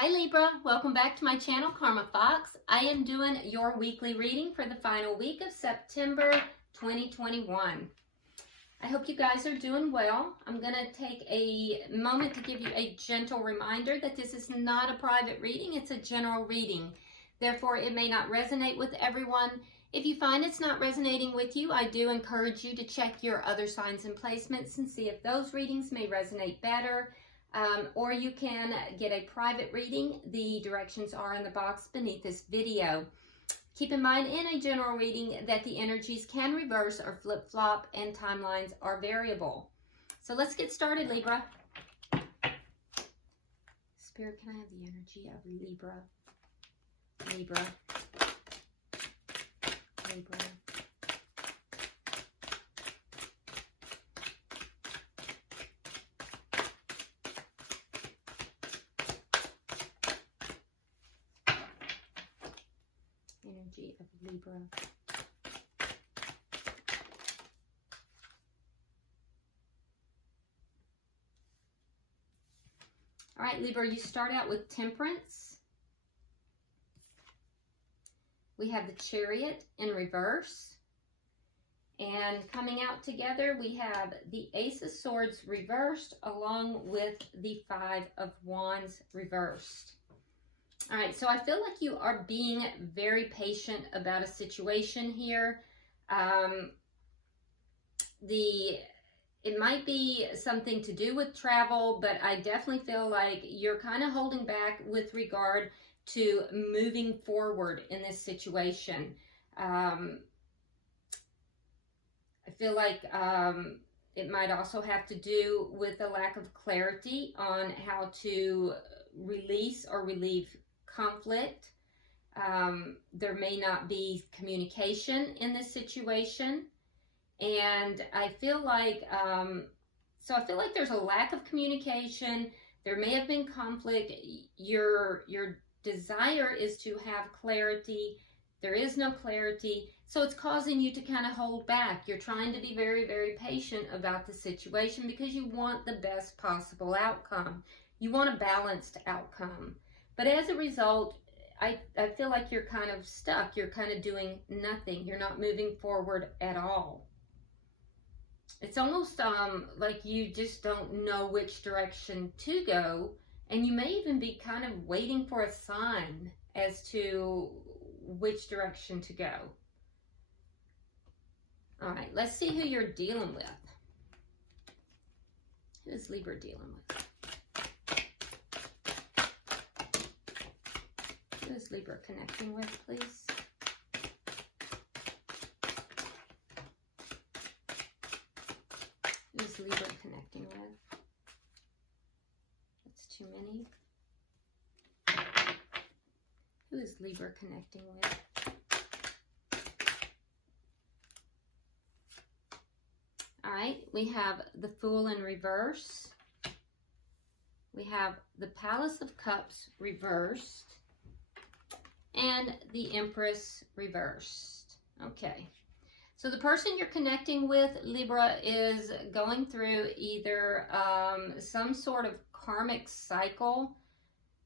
Hi Libra, welcome back to my channel, Karma Fox. I am doing your weekly reading for the final week of September 2021. I hope you guys are doing well. I'm going to take a moment to give you a gentle reminder that this is not a private reading, it's a general reading. Therefore, it may not resonate with everyone. If you find it's not resonating with you, I do encourage you to check your other signs and placements and see if those readings may resonate better. Or you can get a private reading. The directions are in the box beneath this video. Keep in mind in a general reading that the energies can reverse or flip-flop and timelines are variable. So let's get started, Libra. Spirit, can I have the energy of Libra? Libra. Libra. Energy of Libra. All right, Libra, you start out with Temperance. We have the Chariot in reverse. And coming out together, we have the Ace of Swords reversed along with the Five of Wands reversed. All right, so I feel like you are being very patient about a situation here. It might be something to do with travel, but I definitely feel like you're kind of holding back with regard to moving forward in this situation. I feel like it might also have to do with a lack of clarity on how to release or relieve conflict. There may not be communication in this situation, and I feel like there's a lack of communication. There may have been conflict. Your desire is to have clarity. There is no clarity, so it's causing you to kind of hold back. You're trying to be very, very patient about the situation because you want the best possible outcome. You want a balanced outcome. But as a result, I feel like you're kind of stuck. You're kind of doing nothing. You're not moving forward at all. It's almost like you just don't know which direction to go. And you may even be kind of waiting for a sign as to which direction to go. All right, let's see who you're dealing with. Who is Libra dealing with? Who is Libra connecting with, please? Who is Libra connecting with? That's too many. Who is Libra connecting with? All right, we have the Fool in reverse. We have the Palace of Cups reversed. And the Empress reversed. Okay. So the person you're connecting with, Libra, is going through either some sort of karmic cycle,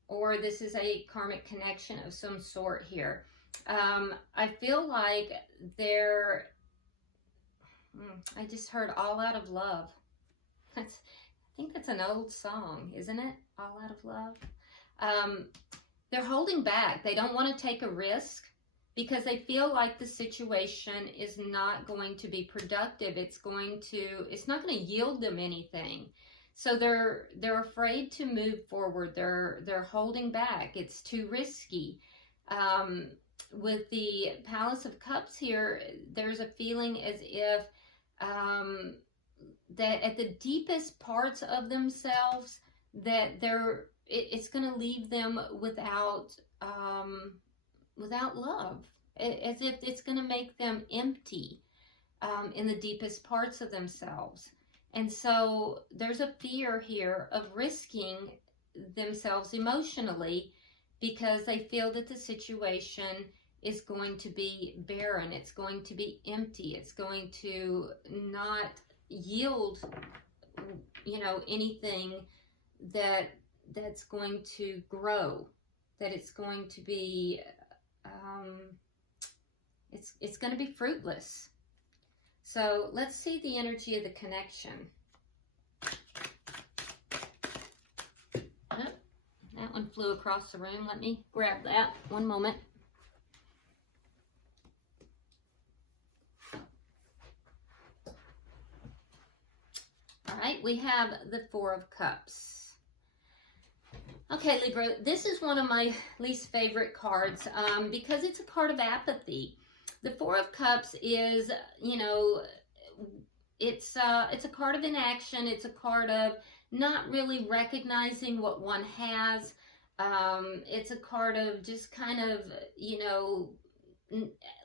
or this is a karmic connection of some sort here. I feel like I just heard All Out of Love. I think that's an old song, isn't it? All Out of Love. They're holding back. They don't want to take a risk because they feel like the situation is not going to be productive. It's not going to yield them anything. So they're afraid to move forward. They're holding back. It's too risky. With the Palace of Cups here, there's a feeling as if that at the deepest parts of themselves that it's going to leave them without love, as if it's going to make them empty in the deepest parts of themselves. And so there's a fear here of risking themselves emotionally because they feel that the situation is going to be barren. It's going to be empty. It's going to not yield, anything that that's going to grow, that it's going to be, it's going to be fruitless. So let's see the energy of the connection. Oh, that one flew across the room. Let me grab that. One moment. All right, we have the Four of Cups. Okay, Libra, this is one of my least favorite cards because it's a card of apathy. The Four of Cups is, you know, it's a card of inaction. It's a card of not really recognizing what one has. It's a card of just kind of, you know,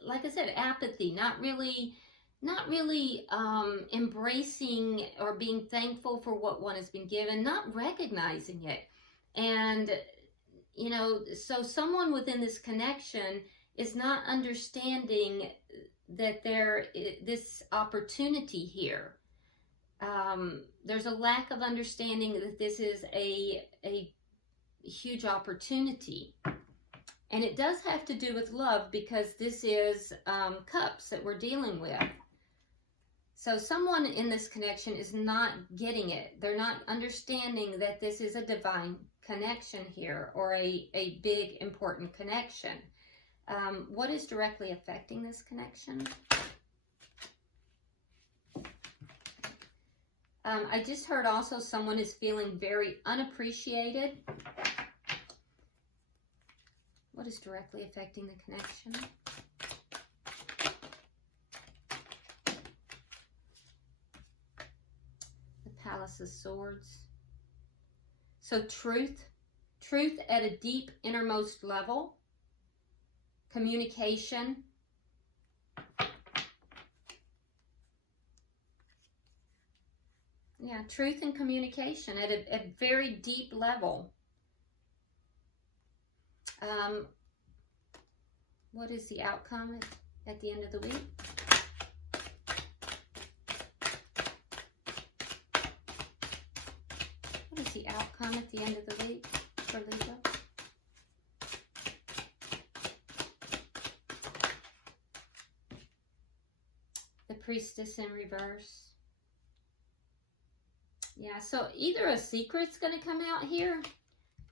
like I said, apathy, not really embracing or being thankful for what one has been given, not recognizing it. And, you know, so someone within this connection is not understanding that there is this opportunity here. There's a lack of understanding that this is a huge opportunity. And it does have to do with love because this is cups that we're dealing with. So someone in this connection is not getting it. They're not understanding that this is a divine connection here, or a big important connection. What is directly affecting this connection? I just heard also someone is feeling very unappreciated. What is directly affecting the connection? The Palace of Swords. So truth at a deep innermost level. Communication. Yeah, truth and communication at a very deep level. What is the outcome at the end of the week? What is the outcome at the end of the week for Libra? The Priestess in reverse. Yeah, so either a secret's going to come out here,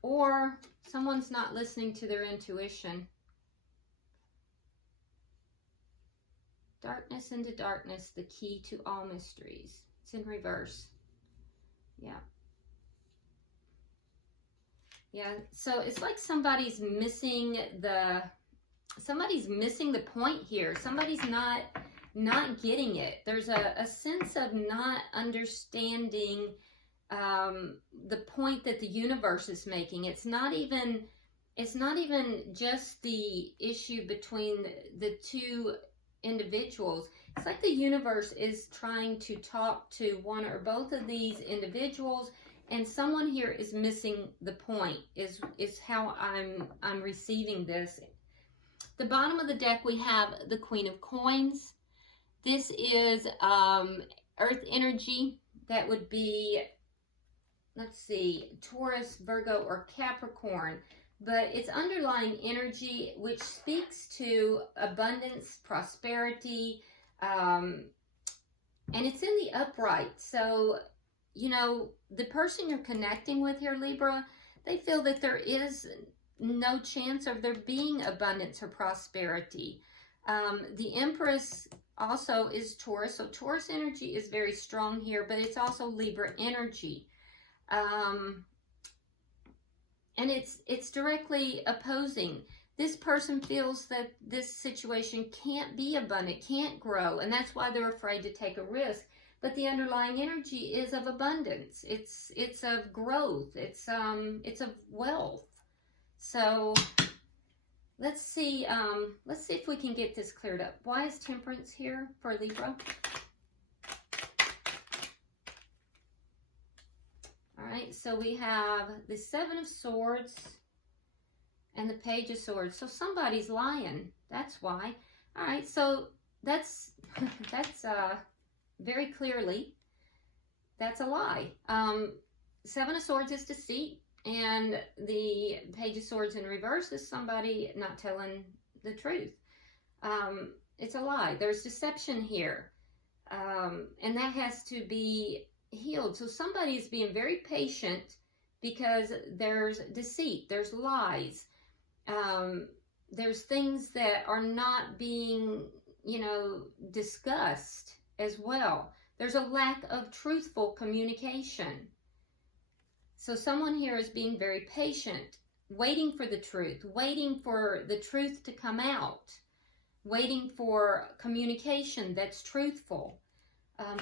or someone's not listening to their intuition. Darkness into darkness, the key to all mysteries. It's in reverse. Yeah. Yeah, so it's like somebody's missing the point here. Somebody's not getting it. There's a sense of not understanding the point that the universe is making. It's not even just the issue between the two individuals. It's like the universe is trying to talk to one or both of these individuals, and someone here is missing the point, is how I'm receiving this. The bottom of the deck, we have the Queen of Coins. This is earth energy. That would be, let's see, Taurus, Virgo, or Capricorn. But it's underlying energy, which speaks to abundance, prosperity, and it's in the upright. So, you know, the person you're connecting with here, Libra, they feel that there is no chance of there being abundance or prosperity. The Empress also is Taurus, so Taurus energy is very strong here, but it's also Libra energy. And it's directly opposing. This person feels that this situation can't be abundant, can't grow, and that's why they're afraid to take a risk. But the underlying energy is of abundance. It's of growth. It's of wealth. So let's see if we can get this cleared up. Why is Temperance here for Libra? All right, so we have the Seven of Swords and the Page of Swords. So somebody's lying. That's why. All right, so that's very clearly, that's a lie. Seven of Swords is deceit, And the Page of Swords in reverse is somebody not telling the truth. It's a lie. There's deception here. And that has to be healed. So somebody is being very patient because there's deceit, there's lies, there's things that are not being, discussed as well. There's a lack of truthful communication. So someone here is being very patient, waiting for the truth, waiting for the truth to come out, waiting for communication that's truthful.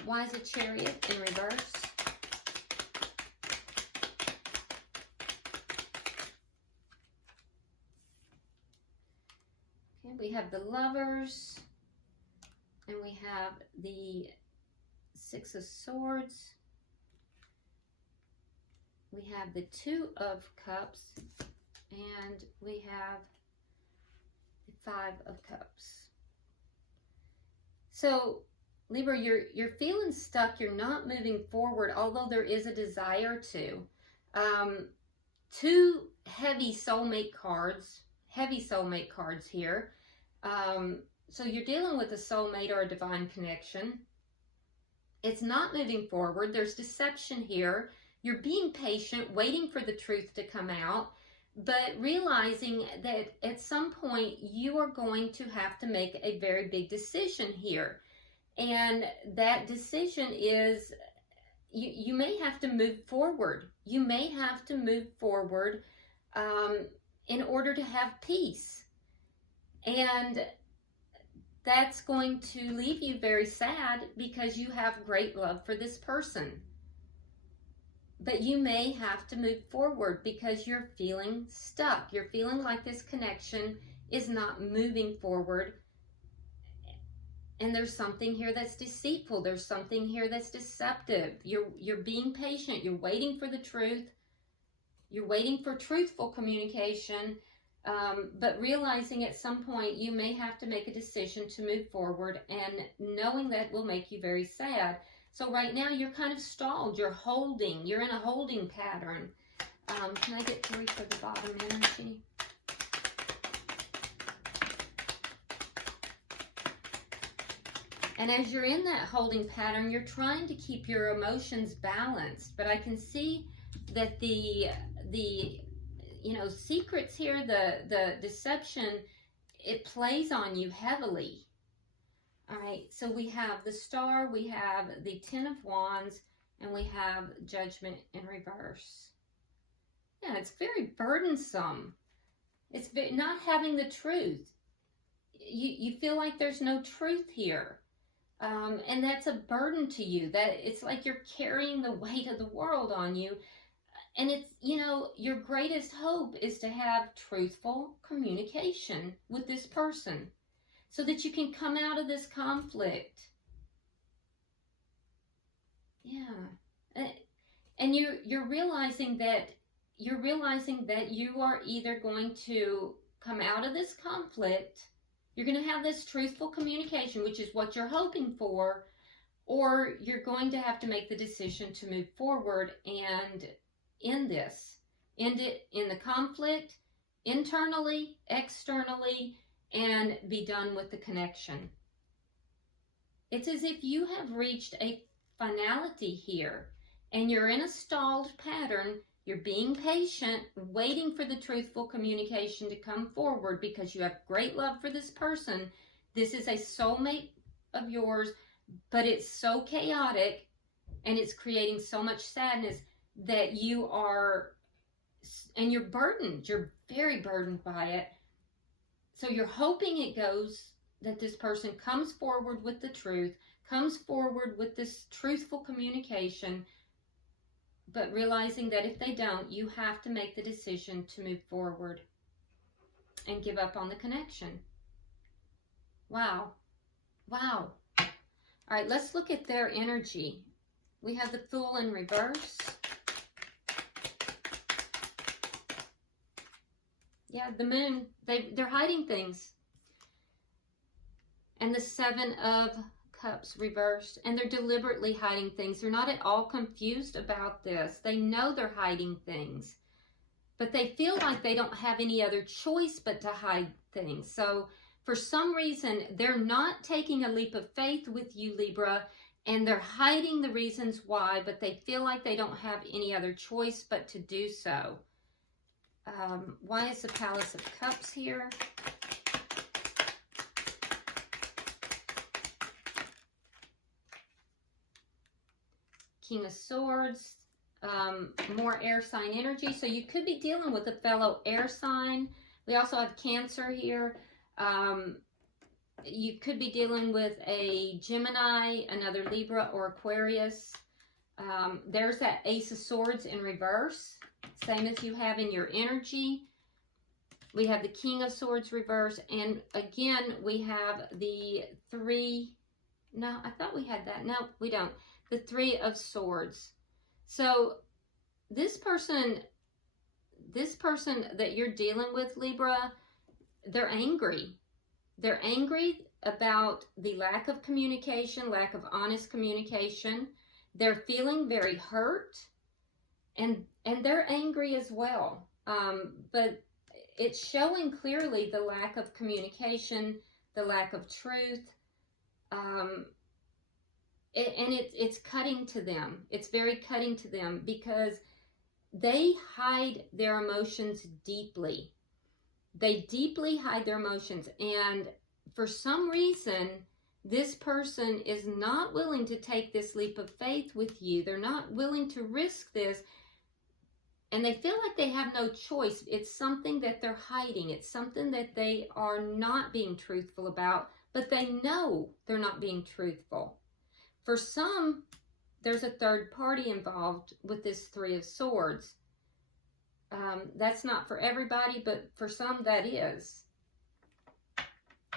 Why is a Chariot in reverse? Okay, we have the Lovers, and we have the Six of Swords. We have the Two of Cups, and we have the Five of Cups. So, Libra, you're feeling stuck. You're not moving forward, although there is a desire to. Two heavy soulmate cards here. So you're dealing with a soulmate or a divine connection. It's not moving forward. There's deception here. You're being patient, waiting for the truth to come out, but realizing that at some point you are going to have to make a very big decision here. And that decision is, you may have to move forward. You may have to move forward in order to have peace. And that's going to leave you very sad because you have great love for this person. But you may have to move forward because you're feeling stuck. You're feeling like this connection is not moving forward. And there's something here that's deceitful. There's something here that's deceptive. You're being patient. You're waiting for the truth. You're waiting for truthful communication. But realizing at some point you may have to make a decision to move forward, and knowing that will make you very sad. So right now you're kind of stalled. You're holding. You're in a holding pattern. Can I get 3 for the bottom energy? And as you're in that holding pattern, you're trying to keep your emotions balanced. But I can see that the secrets here, the deception, it plays on you heavily. All right, so we have the Star, we have the Ten of Wands, and we have Judgment in reverse. Yeah, it's very burdensome. It's not having the truth. You feel like there's no truth here. And that's a burden to you. That it's like you're carrying the weight of the world on you. And it's, your greatest hope is to have truthful communication with this person so that you can come out of this conflict. Yeah. And you're realizing that you are either going to come out of this conflict, you're going to have this truthful communication, which is what you're hoping for, or you're going to have to make the decision to move forward and end it in the conflict, internally, externally, and be done with the connection. It's as if you have reached a finality here, and you're in a stalled pattern. You're being patient, waiting for the truthful communication to come forward because you have great love for this person. This is a soulmate of yours, but it's so chaotic and it's creating so much sadness that you are, and you're burdened. You're very burdened by it. So you're hoping it goes, that this person comes forward with the truth, comes forward with this truthful communication, but realizing that if they don't, you have to make the decision to move forward and give up on the connection. Wow. Wow. All right, let's look at their energy. We have the Fool in reverse. Yeah, the Moon, they're hiding things. And the Seven of Cups reversed, and they're deliberately hiding things. They're not at all confused about this. They know they're hiding things. but they feel like they don't have any other choice but to hide things. So for some reason, they're not taking a leap of faith with you, Libra, and they're hiding the reasons why, but they feel like they don't have any other choice but to do so. Why is the Palace of Cups here? King of Swords, more air sign energy. So you could be dealing with a fellow air sign. We also have Cancer here. You could be dealing with a Gemini, another Libra, or Aquarius. There's that Ace of Swords in reverse, same as you have in your energy. We have the King of Swords reverse, and again, we have the three. No, I thought we had that. No, we don't. The Three of Swords. So this person that you're dealing with, Libra, they're angry. They're angry about the lack of communication, lack of honest communication. They're feeling very hurt, and they're angry as well. But it's showing clearly the lack of communication, the lack of truth, and it's cutting to them. It's very cutting to them because they hide their emotions deeply. They deeply hide their emotions, and for some reason, this person is not willing to take this leap of faith with you. They're not willing to risk this, and they feel like they have no choice. It's something that they're hiding. It's something that they are not being truthful about, but they know they're not being truthful. For some, there's a third party involved with this Three of Swords. That's not for everybody, but for some that is.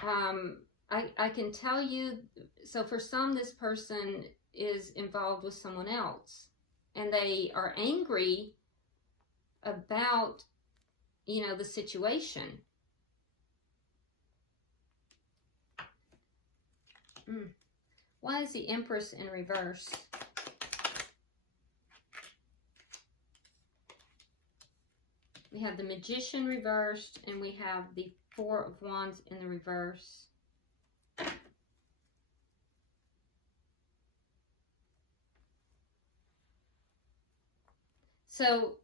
I can tell you, so for some, this person is involved with someone else, and they are angry about, you know, the situation. Why is the Empress in reverse? We have the Magician reversed, and we have the Four of Wands in the reverse. So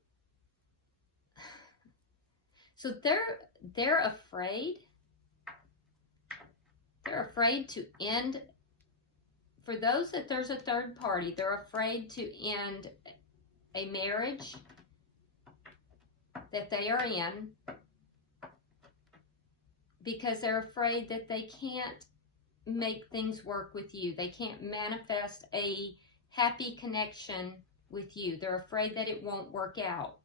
they're afraid. They're afraid to end. For those that there's a third party, they're afraid to end a marriage that they are in because they're afraid that they can't make things work with you. They can't manifest a happy connection with you. They're afraid that it won't work out.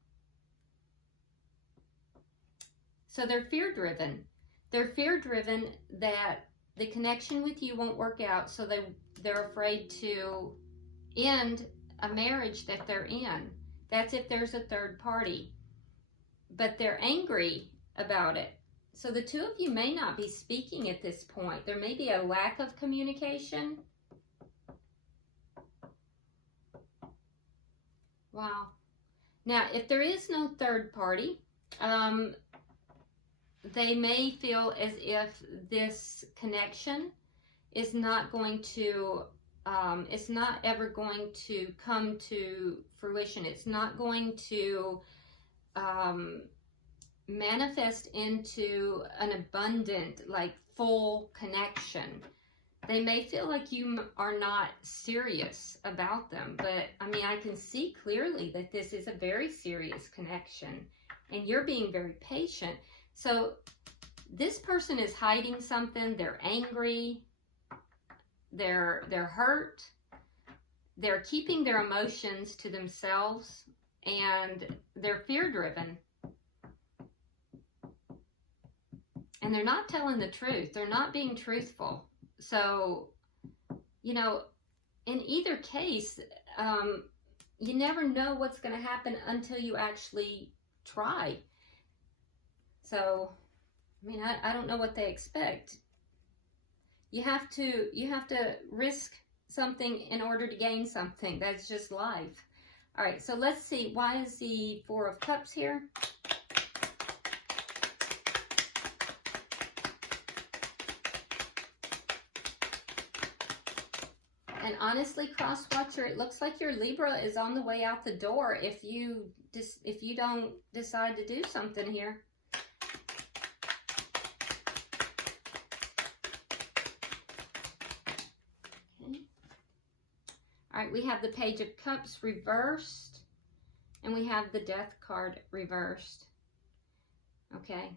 So they're fear-driven. They're fear-driven that the connection with you won't work out, so they're afraid to end a marriage that they're in. That's if there's a third party. But they're angry about it. So the two of you may not be speaking at this point. There may be a lack of communication. Wow. Now, if there is no third party, they may feel as if this connection is not going to, it's not ever going to come to fruition. It's not going to manifest into an abundant, like full connection. They may feel like you are not serious about them, but I mean, I can see clearly that this is a very serious connection, and you're being very patient. So this person is hiding something. They're angry. They're hurt. They're keeping their emotions to themselves, and they're fear-driven. And they're not telling the truth. They're not being truthful. So, you know, in either case, you never know what's going to happen until you actually try. So, I mean, I don't know what they expect. You have to risk something in order to gain something. That's just life. All right, so let's see. Why is the Four of Cups here? And honestly, cross watcher, it looks like your Libra is on the way out the door if you don't decide to do something here. Okay. All right, we have the Page of Cups reversed, and we have the Death card reversed. Okay.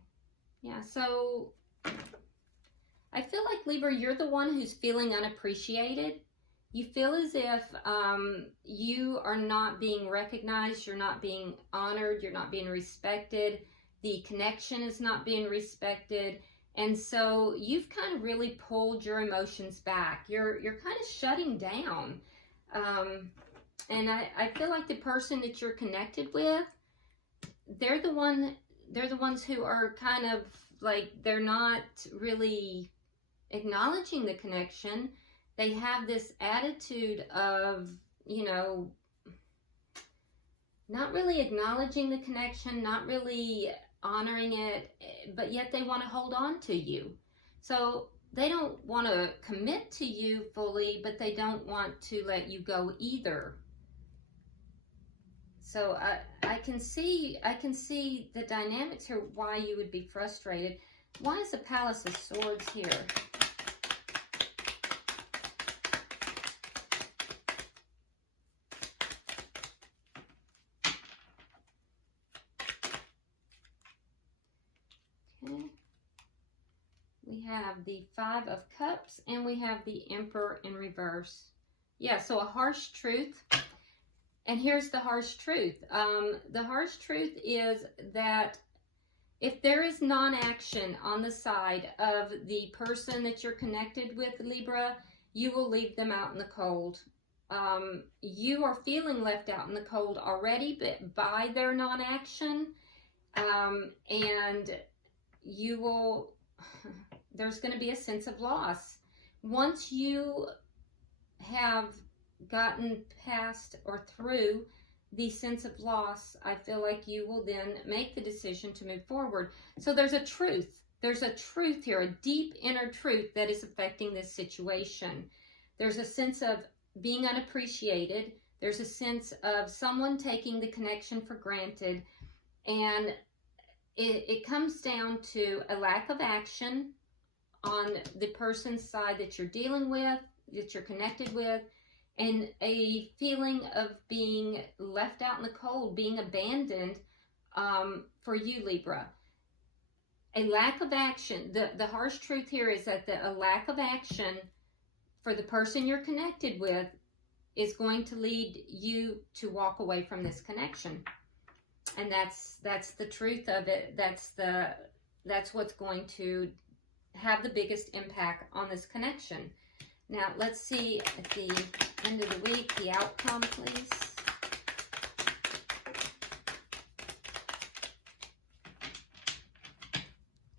Yeah, so I feel like, Libra, you're the one who's feeling unappreciated. You feel as if you are not being recognized, you're not being honored, you're not being respected, the connection is not being respected, and so you've kind of really pulled your emotions back. You're kind of shutting down, and I feel like the person that you're connected with, they're the ones who are kind of like, they're not really acknowledging the connection. They have this attitude of, you know, not really acknowledging the connection, not really honoring it, but yet they want to hold on to you. So they don't want to commit to you fully, but they don't want to let you go either. So I can see the dynamics here, why you would be frustrated. Why is the Palace of Swords here? We have the Five of Cups, and we have the Emperor in reverse. Yeah, so a harsh truth. And here's the harsh truth. The harsh truth is that if there is non-action on the side of the person that you're connected with, Libra, you will leave them out in the cold. You are feeling left out in the cold already, but by their non-action, and you will... there's going to be a sense of loss. Once you have gotten past or through the sense of loss, I feel like you will then make the decision to move forward. So there's a truth. There's a truth here, a deep inner truth that is affecting this situation. There's a sense of being unappreciated. There's a sense of someone taking the connection for granted. And it comes down to a lack of action on the person's side that you're dealing with, that you're connected with, and a feeling of being left out in the cold, being abandoned for you, Libra. A lack of action. The harsh truth here is that a lack of action for the person you're connected with is going to lead you to walk away from this connection. And that's the truth of it. That's what's going to have the biggest impact on this connection. Now, let's see at the end of the week, the outcome, please.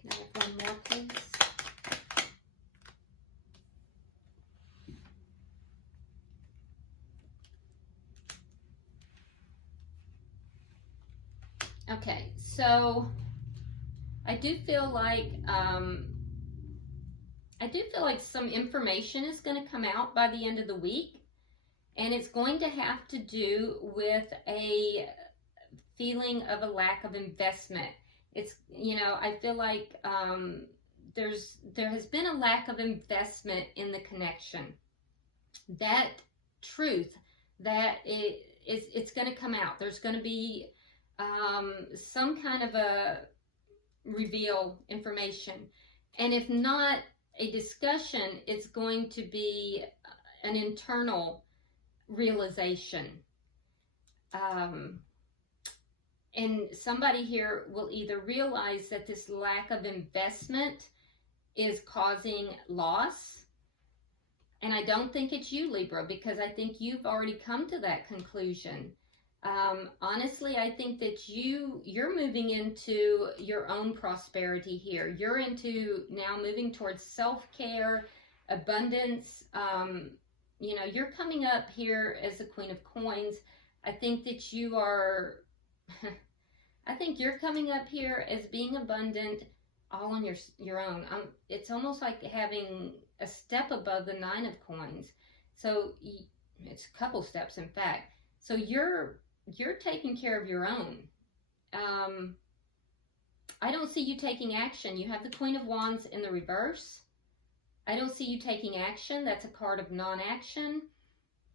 Can I have one more, please? Okay, so I do feel like some information is going to come out by the end of the week, and it's going to have to do with a feeling of a lack of investment. It's, you know, I feel like there has been a lack of investment in the connection. That truth, that it's going to come out. There's going to be some kind of a reveal information, and if not a discussion, it's going to be an internal realization, and somebody here will either realize that this lack of investment is causing loss. And I don't think it's you, Libra, because I think you've already come to that conclusion. Honestly, I think that you're moving into your own prosperity here. You're into now moving towards self-care, abundance. You know, you're coming up here as the Queen of Coins. I think that you are, I think you're coming up here as being abundant all on your own. It's almost like having a step above the Nine of Coins. So it's a couple steps, in fact. So you're taking care of your own. I don't see you taking action. You have the Queen of Wands in the reverse. I don't see you taking action. That's a card of non-action.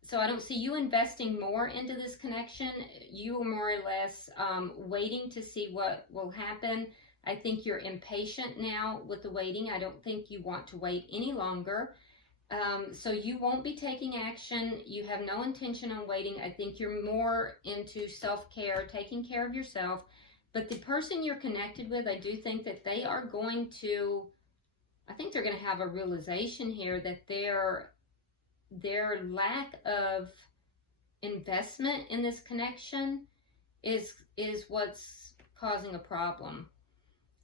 So I don't see you investing more into this connection. You are more or less waiting to see what will happen. I think you're impatient now with the waiting. I don't think you want to wait any longer. So you won't be taking action. You have no intention on waiting. I think you're more into self-care, taking care of yourself. But the person you're connected with, I do think that they are going to, I think they're going to have a realization here that their lack of investment in this connection is what's causing a problem.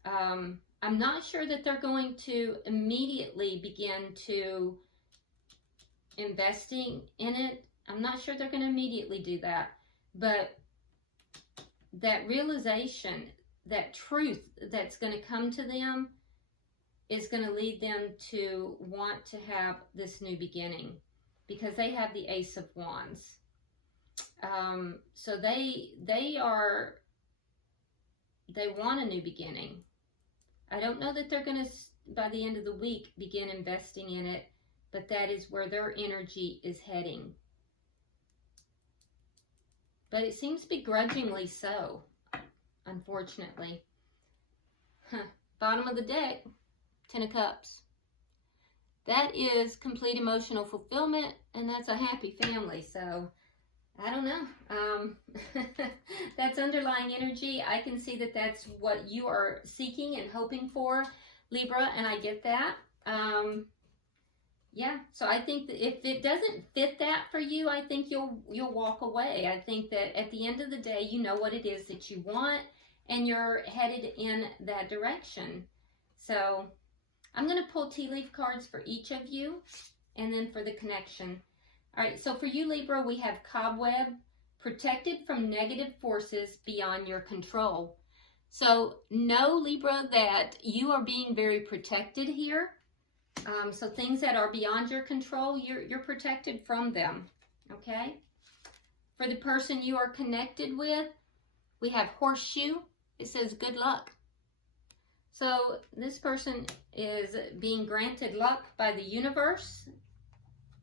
I'm not sure that they're going to immediately begin to investing in it. I'm not sure they're going to immediately do that, but that realization, that truth that's going to come to them is going to lead them to want to have this new beginning, because they have the Ace of Wands. So they want a new beginning. I don't know that they're going to, by the end of the week, begin investing in it, but that is where their energy is heading. But it seems begrudgingly so, unfortunately. Bottom of the deck, Ten of Cups. That is complete emotional fulfillment, and that's a happy family. So, I don't know. That's underlying energy. I can see that that's what you are seeking and hoping for, Libra, and I get that. Yeah, so I think that if it doesn't fit that for you, I think you'll walk away. I think that at the end of the day, you know what it is that you want, and you're headed in that direction. So I'm going to pull tea leaf cards for each of you, and then for the connection. All right, so for you, Libra, we have Cobweb, protected from negative forces beyond your control. So know, Libra, that you are being very protected here. So things that are beyond your control, you're protected from them, okay? For the person you are connected with, we have Horseshoe. It says good luck. So this person is being granted luck by the universe.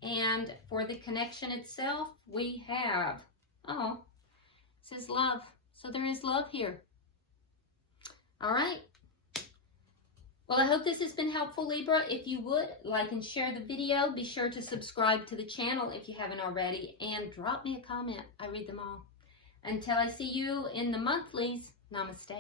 And for the connection itself, we have, it says love. So there is love here. All right. Well, I hope this has been helpful, Libra. If you would, like and share the video. Be sure to subscribe to the channel if you haven't already. And drop me a comment. I read them all. Until I see you in the monthlies, namaste.